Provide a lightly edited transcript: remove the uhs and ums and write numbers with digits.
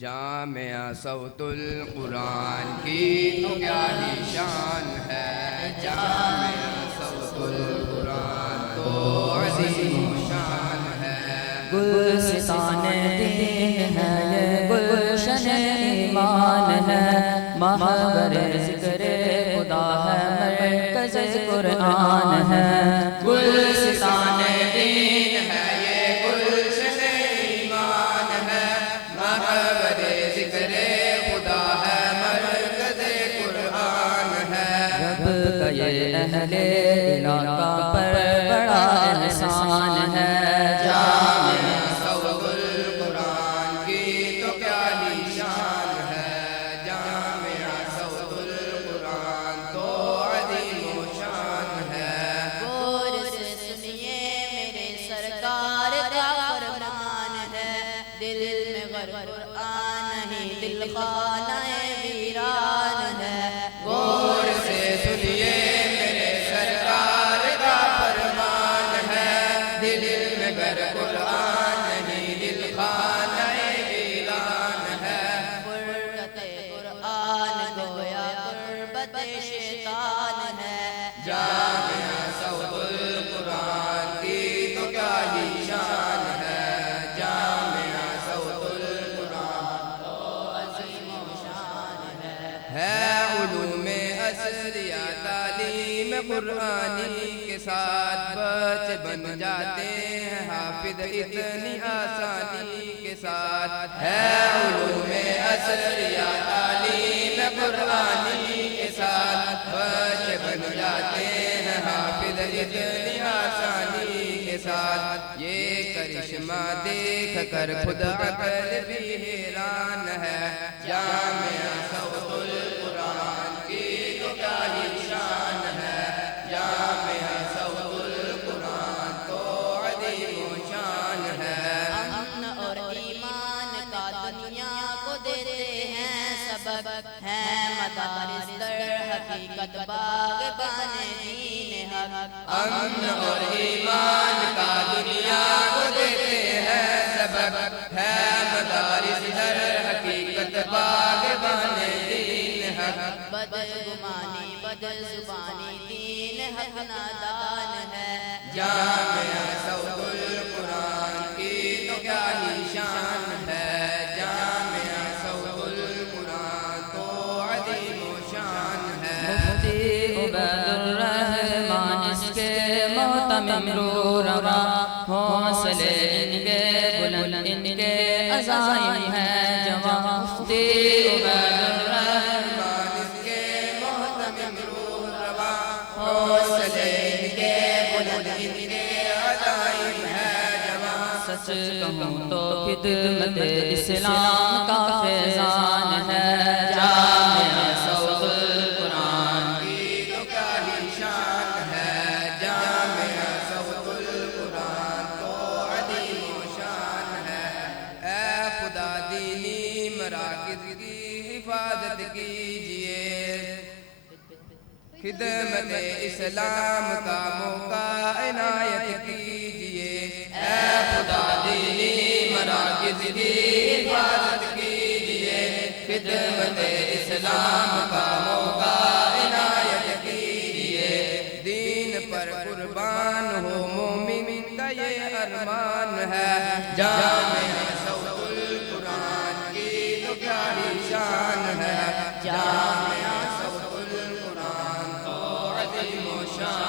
جامعہ صوت القرآن کی تو کیا ہی شان ہے، جامعہ صوت القرآن تو عظیم شان ہے۔ گلستان دین ہے یہ گلشن ایمان ہے، محور ذکر خدا ہے مرکز قرآن ہے۔ گلستان دین ہے یہ گلشن ایمان ہے، محور ذکر خدا ہے مرکز قرآن ہے۔ رب کا یہ اہل علاقہ پر بڑا احسان ہے، جامعہ صوت القرآن کی تو کیا ہی شان ہے، جامعہ صوت القرآن تو عظیم و شان ہے۔ غور سے سنیے میرے سرکار کا فرمان ہے، دل میں غر قرآن نہیں دل خانہ ویران ہے۔ غور سے سنیے میرے سرکار کا فرمان ہے، دل میں گر قرآن نہیں دل خانہ ویران ہے۔ فرقت قرآن گویا قربت شیطان ہے، جامعہ صوت القرآن کی تو کیا ہی شان ہے، جامعہ صوت القرآن تو عظیم و شان ہے۔ علوم عصریہ تعلیم قرآنی کے ساتھ بچے بن جاتے ہیں حافظ اتنی آسانی کے ساتھ، ہے علوم عصریہ تعلیم قرآنی کے ساتھ بچے بن جاتے ہیں حافظ اتنی آسانی کے ساتھ۔ یہ کرشمہ دیکھ کر خود عقل بھی حیران ہے، جامعہ صوت القرآن کی تو کیا ہی شان ہے، جامعہ صوت القرآن تو عظیم و شان ہے۔ امن اور ایمان کا دنیا کو دیتے ہیں سبق، ہے مدارس در حقیقت باغبان دین حق۔ امن اور ایمان کا دنیا کو دیتے ہیں سبق، ہے مدارس در حقیقت باغبان دین حق۔ بدگمانی بدل زبانی دین حق نادان ہے، جامعہ صوت القرآن کی تو کیا ہی شان ہے، جامعہ صوت القرآن تو عظیم و شان ہے۔ مفتی عبید الرحمن اس کے محتمم رو رواں، حوصلے ان کے بلند ان کے عزائم ہیں جواں۔ مفتی عبید الرحمن اس کے محتمم روح رواں، حوصلے ان کے بلند ان کے عزائم ہے جواں۔ سچ کہوں تو خدمت اسلام کا فیضان ہے، جامعہ صوت القرآن کی تو کیا ہی شان ہے، جامعہ صوت القرآن تو عظیم و شان ہے۔ اے خدا دینی مراکز کی حفاظت کیجئے، خدمت اسلام کا موقع عنایت کیجئے۔ اے خدا دینی مراکز کی حفاظت کیجئے، خدمت اسلام کا موقع عنایت کیجئے۔ دین پر قربان ہو مومن کا یہ ارمان ہے، جامعہ صوت القرآن کی تو کیا ہی شان ہے، جامعہ صوت القرآن تو عظیم و شان